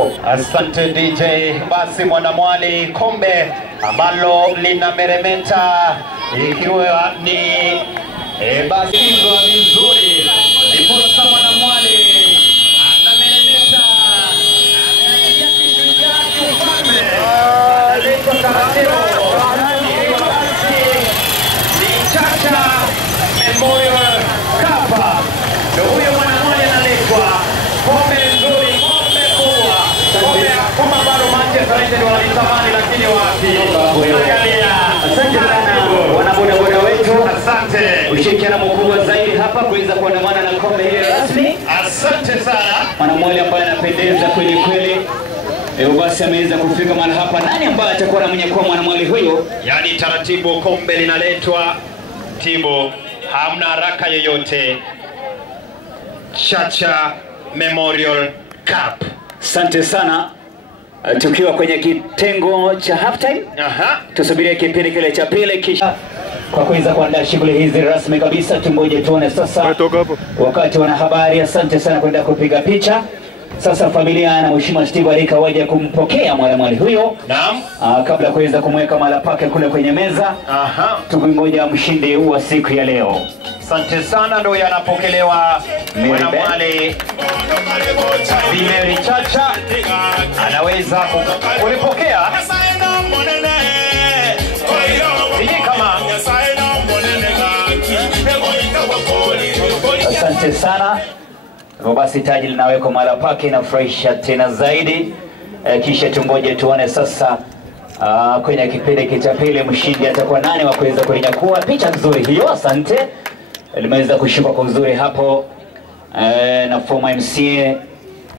Asante DJ. Basi mwanamwali kombe ambalo lina meremeta ikiwa ni basi vizuri. Niposa mwanamwali anameremeta anaingia kishujaa kiufalme liko taratibu ni Chacha Memorial Cup. Ndio huyo mwanamwali analetwa kombe nzuri, kombe kubwa, kombe ambalo Manchester United walitamani lakini wapi. Asante sana wanabodaboda wetu, asante. Ushirikiano mkubwa zaidi hapa kuweza kuandamana na kombe hili rasmi. Asante sana. Mwanamwali ambaye anapendeza kweli kweli. Basi ameweza kufika mahali hapa. Nani ambaye atakuwa mwenyewe mwanamwali huyo? Yaani taratibu kombe linaletwa timu, hamna haraka yoyote. Chacha Memorial Cup. Asante sana. Tukiwa kwenye kitengo cha halftime. Tusubirie kipindi kile cha pili kisha kwa kuweza kuandaa shughuli hizi rasmi kabisa. Tungoje tuone sasa wakati wanahabari. Asante sana kwenda kupiga picha. Sasa familia na Mheshimiwa Steve Arika waje kumpokea mwanamwali huyo. Naam. Kabla kuweza kumweka mahali pake kule kwenye meza. Tukingoja mshindi wa siku ya leo. Asante sana. Ndio yanapokelewa mwanamwali Mary Chacha, anaweza kulipokea. Asante sana. Basi taji linawekwa mahali pake, inafurahisha tena zaidi. Kisha tungoje tuone sasa kwenye kipindi cha pili mshindi atakuwa nani wa kuweza kulinyakua. Picha nzuri hiyo, asante. Limeweza kushuka kwa uzuri hapo na former MCA